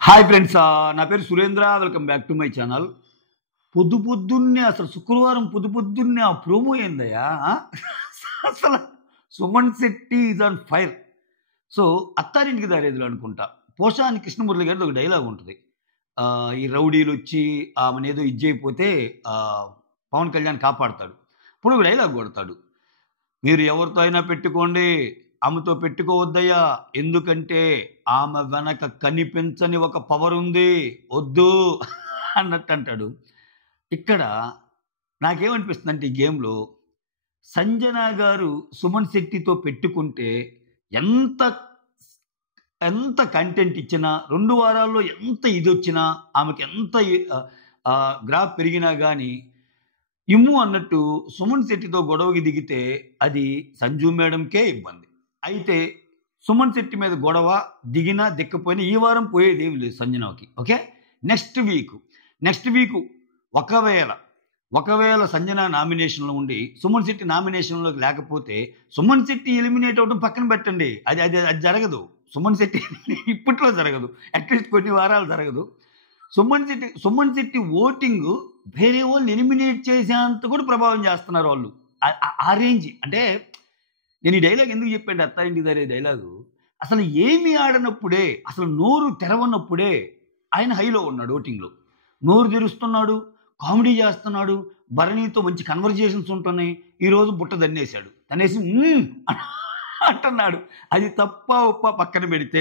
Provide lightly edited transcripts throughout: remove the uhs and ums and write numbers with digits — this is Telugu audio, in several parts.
హాయ్ ఫ్రెండ్స్, నా పేరు Surendra. Welcome back to my channel. పొద్దున్నే అసలు శుక్రవారం పొద్దున్నే ఆ ప్రోమో ఏందయ్యా? అసలు Suman Shetty is on fire. So అత్తారింటికి దారేదిలో అనుకుంటా పోషాని కృష్ణమురళి గారిది ఒక డైలాగ్ ఉంటుంది. ఈ రౌడీలు వచ్చి ఆమెను ఏదో ఇజ్జైపోతే పవన్ కళ్యాణ్ కాపాడతాడు. ఇప్పుడు ఒక డైలాగ్ కొడతాడు, మీరు ఎవరితో అయినా పెట్టుకోండి, ఆమెతో పెట్టుకోవద్దయ్యా, ఎందుకంటే ఆమె వెనక కనిపించని ఒక పవర్ ఉంది, వద్దు అన్నట్టు అంటాడు. ఇక్కడ నాకేమనిపిస్తుంది అంటే, ఈ గేమ్లో సంజన గారు సుమన్ శెట్టితో పెట్టుకుంటే ఎంత ఎంత కంటెంట్ ఇచ్చినా, 2 వారాల్లో ఎంత ఇది వచ్చినా, ఆమెకి ఎంత గ్రాఫ్ పెరిగినా కానీ ఇమ్ము అన్నట్టు సుమన్ శెట్టితో గొడవకి దిగితే అది సంజు మేడంకే ఇబ్బంది. అయితే సుమన్ శెట్టి మీద గొడవ దిగినా దిక్కపోయినా ఈ వారం పోయేది ఏమి లేదు సంజనకి. ఓకే, నెక్స్ట్ వీక్ ఒకవేళ సంజన నామినేషన్లో ఉండి సుమన్ శెట్టి నామినేషన్లోకి లేకపోతే సుమన్ శెట్టి ఎలిమినేట్ అవ్వడం పక్కన పెట్టండి, అది అది అది జరగదు. సుమన్ శెట్టి ఇప్పట్లో జరగదు, అట్లీస్ట్ కొన్ని వారాలు జరగదు. సుమన్ శెట్టి ఓటింగ్ వేరే వాళ్ళు ఎలిమినేట్ చేసేంత కూడా ప్రభావం చేస్తున్నారు వాళ్ళు. ఆ రేంజ్. అంటే నేను ఈ డైలాగ్ ఎందుకు చెప్పాను, అత్తారింటికి దారే డైలాగు, అసలు ఏమి ఆడనప్పుడే, అసలు నోరు తెరవనప్పుడే ఆయన హైలో ఉన్నాడు ఓటింగ్లో. నోరు తెరుస్తున్నాడు, కామెడీ చేస్తున్నాడు, భరణితో మంచి కన్వర్జేషన్స్ ఉంటున్నాయి. ఈరోజు బుట్ట తన్నేసి అంటున్నాడు. అది తప్ప ఉప్ప పక్కన పెడితే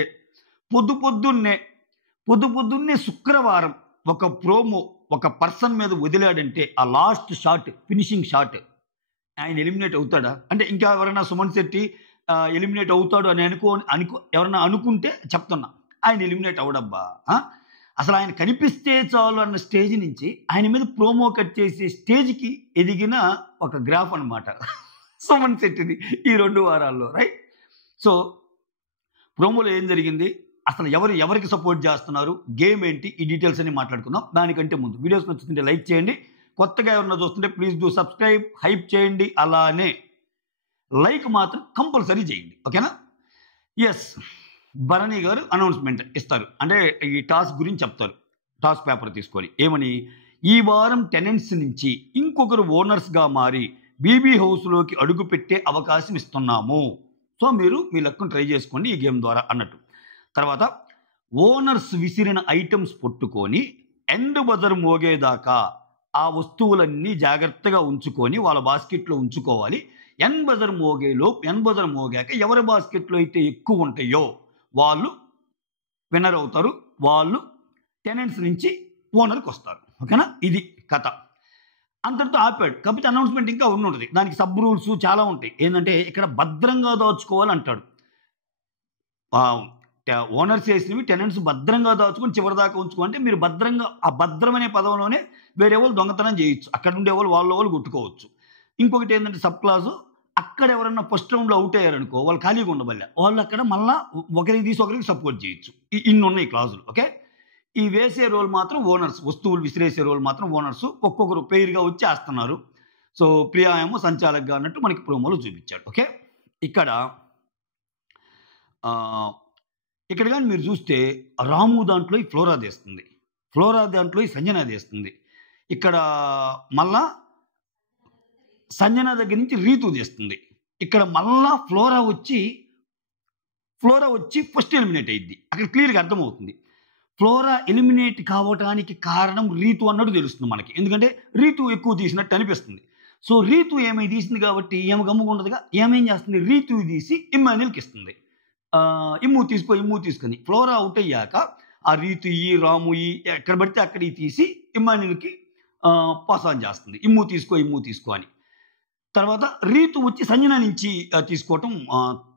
పొద్దున్నే శుక్రవారం ఒక ప్రోమో ఒక పర్సన్ మీద వదిలాడంటే ఆ లాస్ట్ షాట్, ఫినిషింగ్ షాట్, ఆయన ఎలిమినేట్ అవుతాడా? అంటే ఇంకా ఎవరైనా సుమన్ శెట్టి ఎలిమినేట్ అవుతాడు అని ఎవరైనా అనుకుంటే చెప్తున్నా, ఆయన ఎలిమినేట్ అవడబ్బా. అసలు ఆయన కనిపిస్తే చాలు అన్న స్టేజ్ నుంచి ఆయన మీద ప్రోమో కట్ చేసే స్టేజ్కి ఎదిగిన ఒక గ్రాఫ్ అనమాట సుమన్ శెట్టిది ఈ 2 వారాల్లో, రైట్? సో ప్రోమోలో ఏం జరిగింది, అసలు ఎవరికి సపోర్ట్ చేస్తున్నారు, గేమ్ ఏంటి, ఈ డీటెయిల్స్ అన్ని మాట్లాడుకుందాం. దానికంటే ముందు వీడియోస్ నచ్చుతుంటే లైక్ చేయండి, కొత్తగా ఎవరన్నా చూస్తుంటే ప్లీజ్ డూ సబ్స్క్రైబ్, హైప్ చేయండి, అలానే లైక్ మాత్రం కంపల్సరీ చేయండి, ఓకేనా? ఎస్, భరణి గారు అనౌన్స్మెంట్ ఇస్తారు, అంటే ఈ టాస్క్ గురించి చెప్తారు. టాస్క్ పేపర్ తీసుకొని ఏమని, ఈ వారం టెనెంట్స్ నుంచి ఇంకొకరు ఓనర్స్గా మారి బీబీ హౌస్లోకి అడుగు పెట్టే అవకాశం ఇస్తున్నాము. సో మీరు మీ లక్కును ట్రై చేసుకోండి ఈ గేమ్ ద్వారా అన్నట్టు. తర్వాత ఓనర్స్ విసిరిన ఐటమ్స్ పట్టుకొని ఎండ్ బజర్ మోగేదాకా ఆ వస్తువులన్నీ జాగ్రత్తగా ఉంచుకొని వాళ్ళ బాస్కెట్లో ఉంచుకోవాలి. ఎన్ బజర్ మోగాక ఎవరి బాస్కెట్లో అయితే ఎక్కువ ఉంటాయో వాళ్ళు విన్నర్ అవుతారు, వాళ్ళు టెనెంట్స్ నుంచి ఓనర్కి వస్తారు, ఓకేనా? ఇది కథ. అంతటితో ఆపాడు. కాకపోతే అనౌన్స్మెంట్ ఇంకా ఉంటుంది, దానికి సబ్ రూల్స్ చాలా ఉంటాయి. ఏంటంటే ఇక్కడ భద్రంగా దాచుకోవాలి అంటాడు. ఓనర్స్ చేసినవి టెనెంట్స్ భద్రంగా దాచుకొని చివరిదాకా ఉంచుకోవాలంటే మీరు భద్రంగా, ఆ భద్రం అనే పదంలోనే వేరే వాళ్ళు దొంగతనం చేయొచ్చు, అక్కడ ఉండే వాళ్ళు కొట్టుకోవచ్చు. ఇంకొకటి ఏంటంటే సబ్ క్లాసు, అక్కడ ఎవరన్నా ఫస్ట్ రౌండ్లో అవుట్ అయ్యారనుకో వాళ్ళు ఖాళీగా ఉండబల్ల వాళ్ళు అక్కడ మళ్ళీ ఒకరికి తీసి ఒకరికి సపోర్ట్ చేయొచ్చు. ఇన్ని ఉన్నాయి క్లాజులు, ఓకే? ఈ వేసే రోల్ మాత్రం ఓనర్స్, వస్తువులు విసిరేసే రోల్ మాత్రం ఓనర్స్ ఒక్కొక్కరు పేరుగా వచ్చి వేస్తున్నారు. సో ప్రియా ఏమో సంచాలకుగా అన్నట్టు మనకి ప్రోమోలో చూపించాడు, ఓకే? ఇక్కడ కానీ మీరు చూస్తే రాము దాంట్లో ఈ ఫ్లోరా తీస్తుంది, ఫ్లోరా దాంట్లో ఈ సంజన తీస్తుంది. ఇక్కడ మళ్ళా సంజన దగ్గర నుంచి రీతు తీస్తుంది. ఇక్కడ మళ్ళా ఫ్లోరా వచ్చి ఫస్ట్ ఎలిమినేట్ అయ్యిద్ది. అక్కడ క్లియర్గా అర్థమవుతుంది ఫ్లోరా ఎలిమినేట్ కావడానికి కారణం రీతు అన్నట్టు తెలుస్తుంది మనకి, ఎందుకంటే రీతు ఎక్కువ తీసినట్టు అనిపిస్తుంది. సో రీతు ఏమై తీసింది కాబట్టి ఏమి గమ్ముకుంటుందిగా, ఏమేం చేస్తుంది, రీతు తీసి ఇమ్మాన్యుల్కి ఇస్తుంది. ఇమ్ము తీసుకొని ఫ్లోరా అవుట్ అయ్యాక ఆ రీతు రాము ఎక్కడ పడితే అక్కడ తీసి ఇమ్మాన్యుల్కి పాస్ ఆన్ చేస్తుంది, ఇమ్ము తీసుకో అని. తర్వాత రీతు వచ్చి సంజన నుంచి తీసుకోవటం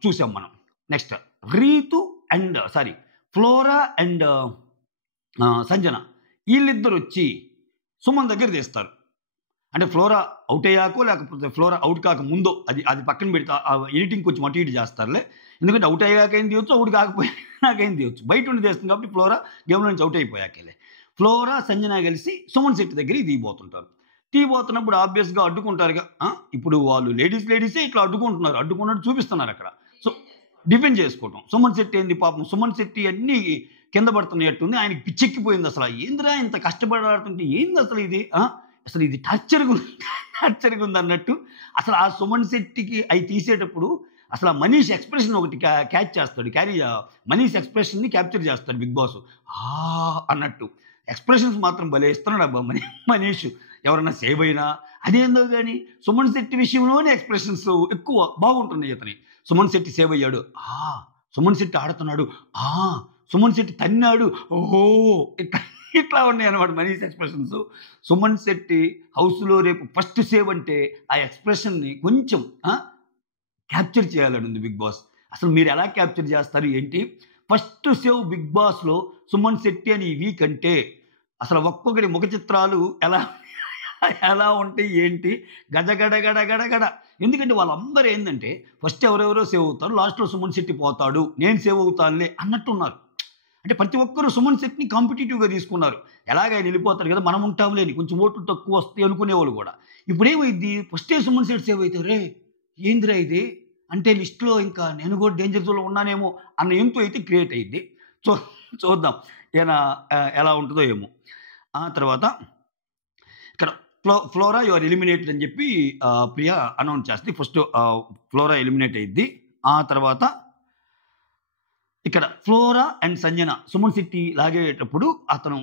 చూసాం మనం. నెక్స్ట్ ఫ్లోరా అండ్ సంజన వీళ్ళిద్దరు వచ్చి సుమన్ దగ్గర తీస్తారు. అంటే ఫ్లోరా అవుట్ అయ్యాకో లేకపోతే ఫ్లోరా అవుట్ కాక ముందో అది పక్కన పెడితే ఎడిటింగ్ కొంచెం అటు ఇటు చేస్తారులే, ఎందుకంటే అవుట్ అయ్యాక ఏం తీయొచ్చు, అవుట్ కాకపోయినాకేం తీయొచ్చు. బయట ఉండి తీస్తుంది కాబట్టి ఫ్లోరా గేమ్ నుంచి అవుట్ అయిపోయాకేలే. ఫ్లోరా సంజన కలిసి సుమన్ శెట్టి దగ్గర తీయబోతున్నప్పుడు ఆబ్వియస్గా అడ్డుకుంటారుగా. ఇప్పుడు వాళ్ళు లేడీసే ఇట్లా అడ్డుకున్నట్టు చూపిస్తున్నారు అక్కడ. సో డిఫెండ్ చేసుకోవటం. సుమన్ శెట్టి ఏంది పాపం, సుమన్ శెట్టి అన్ని కింద పడుతున్నట్టుంది. ఆయనకి పిచ్చెక్కిపోయింది అసలు. ఏందిరా ఇంత కష్టపడి ఆడుతుంటే ఏంది అసలు ఇది? అసలు ఇది టార్చర్‌గా ఉంది అన్నట్టు. అసలు ఆ సుమన్ శెట్టికి అయి తీసేటప్పుడు అసలు ఆ మనీష్ ఎక్స్‌ప్రెషన్ ఒకటి క్యాచ్ చేస్తాడు. మనీష్ ఎక్స్‌ప్రెషన్‌ని క్యాప్చర్ చేస్తాడు బిగ్ బాస్. అన్నట్టు. ఎక్స్‌ప్రెషన్స్ మాత్రం భలే ఇస్తున్నాడబ్బా మనీష్. ఎవరైనా సేవ్ అయినా అదేందో గాని సుమన్ శెట్టి విషయంలోనే ఎక్స్‌ప్రెషన్స్ ఎక్కువ బాగుంటున్నాయి ఇతనియి. సుమన్ శెట్టి సేవ్ అయ్యాడు. సుమన్ శెట్టి ఆడుతున్నాడు. సుమన్ శెట్టి తన్నాడు. ఓహో! ఇట్లా ఉన్నాయన్నమాట మనీష్ ఎక్స్‌ప్రెషన్స్. సుమన్ శెట్టి హౌస్‌లో రేపు ఫస్ట్ సేవ్ అంటే ఆ ఎక్స్‌ప్రెషన్‌ని కొంచెం క్యాప్చర్ చేయాలని ఉంది బిగ్ బాస్. అసలు మీరు ఎలా క్యాప్చర్ చేస్తారు ఏంటి? ఫస్ట్ సేవ్ బిగ్ బాస్‌లో సుమన్ శెట్టి అని ఈ వీక్ అంటే అసలు ఒక్కొక్కటి ముఖ చిత్రాలు ఎలా ఉంటాయి ఏంటి? గడ. ఎందుకంటే వాళ్ళందరూ ఏందంటే ఫస్ట్ ఎవరెవరో సేవ్ అవుతారు. లాస్ట్‌లో సుమన్ శెట్టి పోతాడు. నేను సేవ్ అవుతానులే అన్నట్టున్నారు. అంటే ప్రతి ఒక్కరు సుమన్ శెట్టిని కాంపిటీటివ్‌గా తీసుకున్నారు. ఎలాగ ఆయన వెళ్ళిపోతాడు కదా! మనం ఉంటాంలే అని కొంచెం ఓట్లు తక్కువ వస్తాయి అనుకునేవాళ్ళు కూడా. ఇప్పుడేమైద్ది ఫస్టే సుమన్ శెట్టి సేవ్ అయితే రే ఏందిరా ఇది? అంటే లిస్ట్‌లో ఇంకా నేను కూడా డేంజర్ జోన్‌లో ఉన్నానేమో అన్న ఎంతో అయితే క్రియేట్ అయ్యిద్ది. చూద్దాం ఈయన ఎలా ఉంటదో ఏమో. ఆ తర్వాత ఇక్కడ ఫ్లోరా యు ఆర్ ఎలిమినేటెడ్ అని చెప్పి ప్రియా అనౌన్స్ చేస్తది. ఫస్ట్ ఫ్లోరా ఎలిమినేట్ అయ్యిద్ది. ఆ తర్వాత ఇక్కడ ఫ్లోరా అండ్ సంజన సుమన్ శెట్టి లాగేటప్పుడు అతను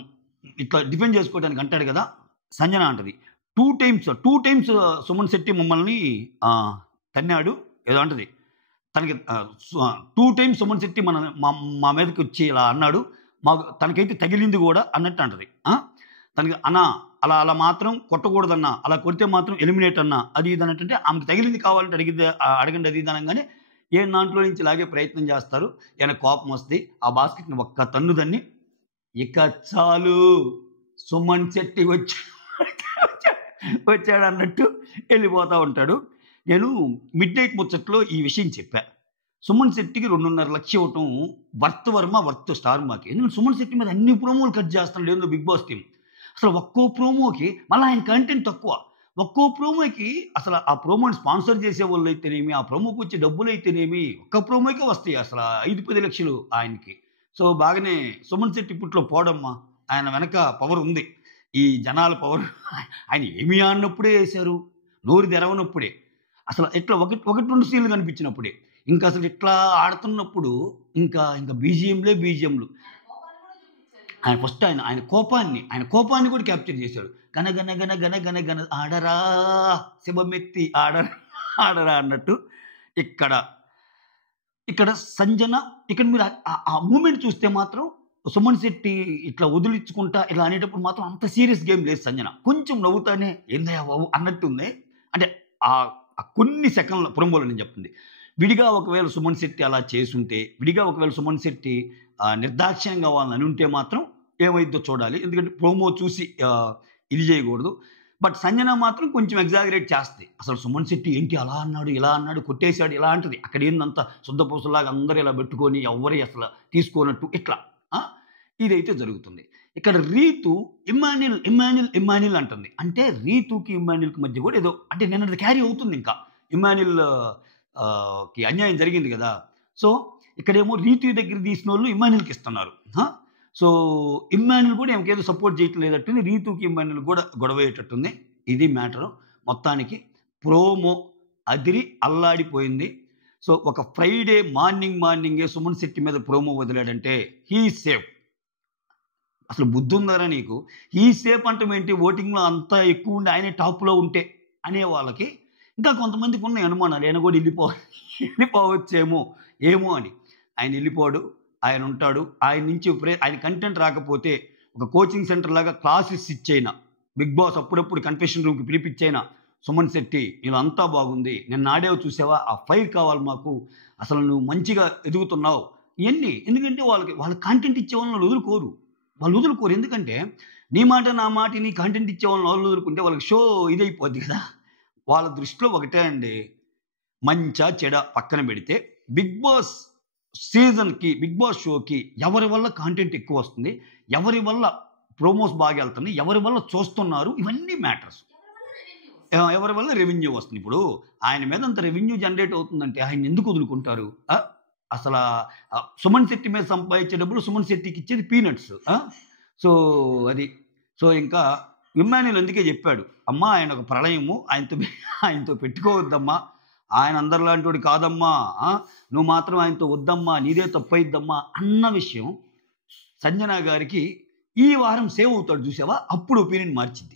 ఇట్లా డిఫెండ్ చేసుకోవడానికి అంటాడు కదా! సంజన అంటది. 2 టైమ్స్ సుమన్ శెట్టి మమ్మల్ని తన్నాడు ఏదో అంటది. తనకి 2 టైమ్స్ సుమన్ శెట్టి మా మీదకి వచ్చి ఇలా అన్నాడు. తనకైతే తగిలింది కూడా అన్నట్టు అంటది. తనకి అన్నా అలా మాత్రం కొట్టకూడదన్నా, అలా కొడితే మాత్రం ఎలిమినేట్ అన్నా అది ఇది అన్నట్టంటే ఆమెకు తగిలింది కావాలంటే అడగండి అది ఇది అనగానే దాంట్లో నుంచి లాగే ప్రయత్నం చేస్తారు. ఈయన కోపం వస్తది. ఆ బాస్కెట్‌ని ఒక్క తన్ను తన్ని ఇక చాలు సుమన్ శెట్టి వచ్చాడన్నట్టు వెళ్ళిపోతా ఉంటాడు. నేను మిడ్ నైట్ ముచ్చట్లో ఈ విషయం చెప్పా. సుమన్ శెట్టికి 2.5 లక్షలు ఇవ్వటం వర్త్ స్టార్ మాకి. ఎందుకంటే సుమన్ శెట్టి మీద అన్ని ప్రోమోలు కట్ చేస్తున్నాడు ఏందో బిగ్ బాస్ టీమ్. అసలు ఒక్కో ప్రోమోకి మళ్ళీ ఆయన కంటెంట్ తక్కువ. ఒక్కో ప్రోమోకి అసలు ఆ ప్రోమోని స్పాన్సర్ చేసేవాళ్ళు అయితేనేమి, ఆ ప్రోమోకి వచ్చే డబ్బులు అయితేనేమి ఒక్క ప్రోమోకే వస్తాయి అసలు 5-10 లక్షలు ఆయనకి. సో బాగానే సుమన్ శెట్టి ఇప్పట్లో పోడమ్మా. ఆయన వెనక పవర్ ఉంది. ఈ జనాల పవర్ ఆయన ఏమీ ఆడినప్పుడే వేశారు. నోరు తెరవనప్పుడే. అసలు ఇట్లా ఒకటి 2 సీన్లు కనిపించినప్పుడే. ఇంకా అసలు ఇట్లా ఆడుతున్నప్పుడు ఇంకా బీజీఎంలు. ఆయన ఫస్ట్ ఆయన కోపాన్ని కూడా క్యాప్చర్ చేశాడు. గన ఆడరా శివమెత్తి ఆడరా అన్నట్టు. ఇక్కడ సంజన ఇక్కడ మీరు ఆ మూమెంట్ చూస్తే మాత్రం సుమన్ శెట్టి ఇట్లా వదిలించుకుంటా ఇలా అనేటప్పుడు మాత్రం అంత సీరియస్ గేమ్ లేదు సంజన. కొంచెం నవ్వుతానే ఏందయ్యా బాబు అన్నట్టుంది. అంటే ఆ కొన్ని సెకండ్ల ప్రోమోలో నేను చెప్తుంది. విడిగా ఒకవేళ సుమన్ శెట్టి అలా చేసుంటే, విడిగా ఒకవేళ సుమన్ శెట్టి నిర్దాక్ష్యంగా వాళ్ళని అనుంటే మాత్రం ఏమైద్దో చూడాలి. ఎందుకంటే ప్రోమో చూసి ఇది చేయకూడదు. బట్ సంజన మాత్రం కొంచెం ఎగ్జాగరేట్ చేస్తుంది. అసలు సుమన్ శెట్టి ఏంటి అలా అన్నాడు, ఇలా అన్నాడు, కొట్టేశాడు ఇలా అంటది. అక్కడ ఏందంత శుద్ధపూసలాగా అందరూ ఇలా పెట్టుకొని ఎవరి అసలు తీసుకోనట్టు ఇట్లా ఇదైతే జరుగుతుంది. ఇక్కడ రీతు ఇమ్మాన్యుల్ అంటుంది. అంటే రీతుకి ఇమ్మాన్యుల్కి మధ్య కూడా ఏదో అంటే నిన్నది క్యారీ అవుతుంది. ఇంకా ఇమ్మాన్యుల్ కి అన్యాయం జరిగింది కదా. సో ఇక్కడేమో రీతు దగ్గర తీసిన వాళ్ళు ఇమ్మాన్యుల్కి ఇస్తున్నారు. సో ఇమ్మాన్యుల్ కూడా ఏదో సపోర్ట్ చేయట్లేదట్టుంది. రీతుకి ఇమ్మాన్యుల్ కూడా గొడవయ్యేటట్టుంది. ఇది మ్యాటరు. మొత్తానికి ప్రోమో అదిరి అల్లాడిపోయింది. సో ఒక ఫ్రైడే మార్నింగే సుమన్ శెట్టి మీద ప్రోమో వదిలాడంటే హీ సేఫ్. అసలు బుద్ధి ఉందారా నీకు? హీ సేఫ్ అంటాం ఏంటి? ఓటింగ్లో అంతా ఎక్కువ ఉండి ఆయనే టాప్లో ఉంటే అనే వాళ్ళకి ఇంకా కొంతమందికి ఉన్న అనుమానాలు. ఆయన కూడా వెళ్ళిపోవచ్చేమో అని. ఆయన వెళ్ళిపోడు, ఆయన ఉంటాడు. ఆయన నుంచి ఆయన కంటెంట్ రాకపోతే ఒక కోచింగ్ సెంటర్ లాగా క్లాసెస్ ఇచ్చైనా బిగ్ బాస్ అప్పుడప్పుడు కన్ఫెషన్ రూమ్కి పిలిపించైనా సుమన్ శెట్టి నీవు అంతా బాగుంది, నిన్న ఆడేవు చూసావా, ఆ ఫైర్ కావాలి మాకు, అసలు నువ్వు మంచిగా ఎదుగుతున్నావు ఇవన్నీ. ఎందుకంటే వాళ్ళ కాంటెంట్ ఇచ్చే వాళ్ళని వాళ్ళు వదులుకోరు. ఎందుకంటే నీ మాట నా మాట నీ కాంటెంట్ ఇచ్చే వాళ్ళని వాళ్ళు వదులుకుంటే వాళ్ళకి షో ఇదైపోద్ది కదా. వాళ్ళ దృష్టిలో ఒకటే అండి, మంచా చెడ పక్కన పెడితే బిగ్ బాస్ సీజన్కి బిగ్ బాస్ షోకి ఎవరి వల్ల కాంటెంట్ ఎక్కువ వస్తుంది, ఎవరి వల్ల ప్రోమోస్ బాగా వెళ్తున్నాయి, ఎవరి వల్ల చూస్తున్నారు, ఇవన్నీ మ్యాటర్స్. ఎవరి వల్ల రెవెన్యూ వస్తుంది. ఇప్పుడు ఆయన మీద అంత రెవెన్యూ జనరేట్ అవుతుందంటే ఆయన ఎందుకు వదులుకుంటారు? అసలు సుమన్ శెట్టి మీద సంపాదించే డబ్బులు సుమన్ శెట్టికి ఇచ్చేది పీనట్స్. సో అది. సో ఇంకా ఇమ్మాన్యుల్ అందుకే చెప్పాడు, అమ్మా ఆయన ఒక ప్రళయము, ఆయనతో పెట్టుకోవద్దమ్మా, ఆయన అందరిలాంటి కాదమ్మా, నువ్వు మాత్రం ఆయనతో వద్దమ్మా, నీదే తప్పయిద్దమ్మా అన్న విషయం సంజన గారికి ఈ వారం సేవ్ అవుతాడు చూసావా, అప్పుడు ఒపీనియన్ మార్చింది.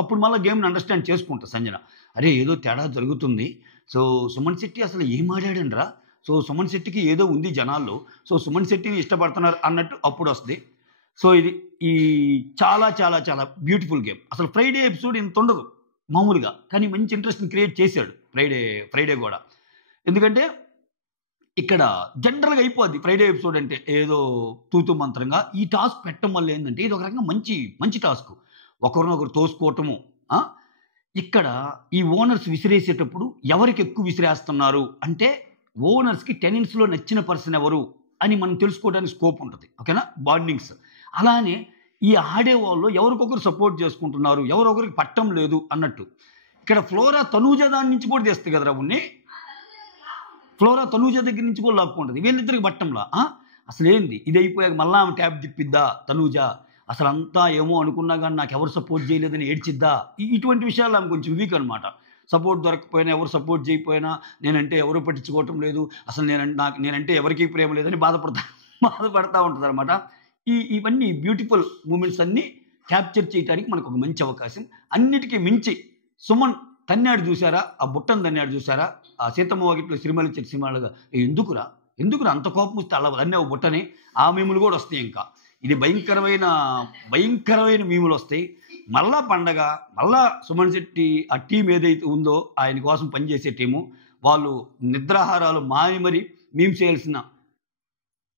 అప్పుడు మళ్ళీ గేమ్ని అండర్స్టాండ్ చేసుకుంటా సంజన. అరే ఏదో తేడా జరుగుతుంది, సో సుమన్ శెట్టి అసలు ఏం ఆడాడండ్రా, సో సుమన్ శెట్టికి ఏదో ఉంది జనాల్లో, సో సుమన్ శెట్టిని ఇష్టపడుతున్నారు అన్నట్టు అప్పుడు వస్తుంది. సో ఇది ఈ చాలా చాలా చాలా బ్యూటిఫుల్ గేమ్. అసలు ఫ్రైడే ఎపిసోడ్ ఇంత ఉండదు మామూలుగా, కానీ మంచి ఇంట్రెస్ట్ని క్రియేట్ చేశాడు ఫ్రైడే కూడా. ఎందుకంటే ఇక్కడ జనరల్గా అయిపోద్ది ఫ్రైడే ఎపిసోడ్ అంటే ఏదో తూతు మంత్రంగా. ఈ టాస్క్ పెట్టడం వల్ల ఏంటంటే ఇది ఒక రకంగా మంచి టాస్క్, ఒకరినొకరు తోసుకోవటము. ఇక్కడ ఈ ఓనర్స్ విసిరేసేటప్పుడు ఎవరికి ఎక్కువ విసిరేస్తున్నారు అంటే ఓనర్స్కి టెనెంట్స్లో నచ్చిన పర్సన్ ఎవరు అని మనం తెలుసుకోవడానికి స్కోప్ ఉంటుంది, ఓకేనా, బాండింగ్స్. అలానే ఈ ఆడేవాళ్ళు ఎవరికొకరు సపోర్ట్ చేసుకుంటున్నారు, ఎవరొకరికి పట్టం లేదు అన్నట్టు. ఇక్కడ ఫ్లోరా తనూజ దాని నుంచి కూడా తెస్తుంది కదరా ఉన్ని, ఫ్లోరా తనూజ దగ్గర నుంచి కూడా లాక్కుంటుంది, వీళ్ళిద్దరికి పట్టంలా. అసలు ఏంది ఇది అయిపోయాక మళ్ళీ ఆమె ట్యాబ్ తిప్పిద్దా తనూజ, అసలు అంతా ఏమో అనుకున్నా కానీ నాకు ఎవరు సపోర్ట్ చేయలేదని ఏడ్చిద్దా, ఇటువంటి విషయాలు ఆమె కొంచెం వీక్ అనమాట. సపోర్ట్ దొరకకపోయినా, ఎవరు సపోర్ట్ చేయకపోయినా, నేనంటే ఎవరు పట్టించుకోవటం లేదు, అసలు నేనంటే ఎవరికీ ప్రేమ లేదని బాధపడతా ఉంటుంది అనమాట. ఇవన్నీ బ్యూటిఫుల్ మూమెంట్స్ అన్నీ క్యాప్చర్ చేయడానికి మనకు ఒక మంచి అవకాశం. అన్నిటికీ మించి సుమన్ తన్నాడు చూసారా, ఆ బుట్టను తన్నాడు చూసారా, ఆ సీతమ్మ వాకిట్లో సిరిమలు ఇచ్చిన సినిమాలుగా, ఎందుకురా అంత కోపం వస్తే అలా అన్నీ బుట్టని, ఆ మీములు కూడా వస్తాయి. ఇంకా ఇది భయంకరమైన మీములు వస్తాయి. మళ్ళా పండగ, మళ్ళా సుమన్ శెట్టి ఆ టీం ఏదైతే ఉందో ఆయన కోసం పనిచేసే టీము, వాళ్ళు నిద్రాహారాలు మాని మరి మేము చేయాల్సిన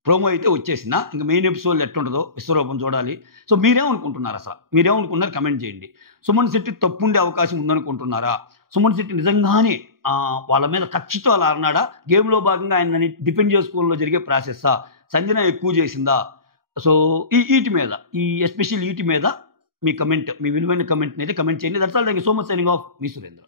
ప్రోమో అయితే వచ్చేసిన. ఇంకా మెయిన్ ఎపిసోడ్ ఎట్టుంటుందో విశ్వరూపం చూడాలి. సో మీరేమనుకుంటున్నారు, అసలు మీరేమనుకున్నారు కమెంట్ చేయండి. సుమన్ శెట్టి తప్పుండే అవకాశం ఉందనుకుంటున్నారా, సుమన్ శెట్టి నిజంగానే వాళ్ళ మీద కక్షతో అలా అన్నాడా, గేమ్లో భాగంగా ఆయన డిఫెండ్ చేసుకోవడంలో జరిగే ప్రాసెస్సా, సంజన ఎక్కువ చేసిందా? సో వీటి మీద ఎస్పెషల్ వీటి మీద మీ విలువైన కమెంట్ని అయితే కమెంట్ చేయండి. That's all. Thank you so much. Signing off, me Surendra.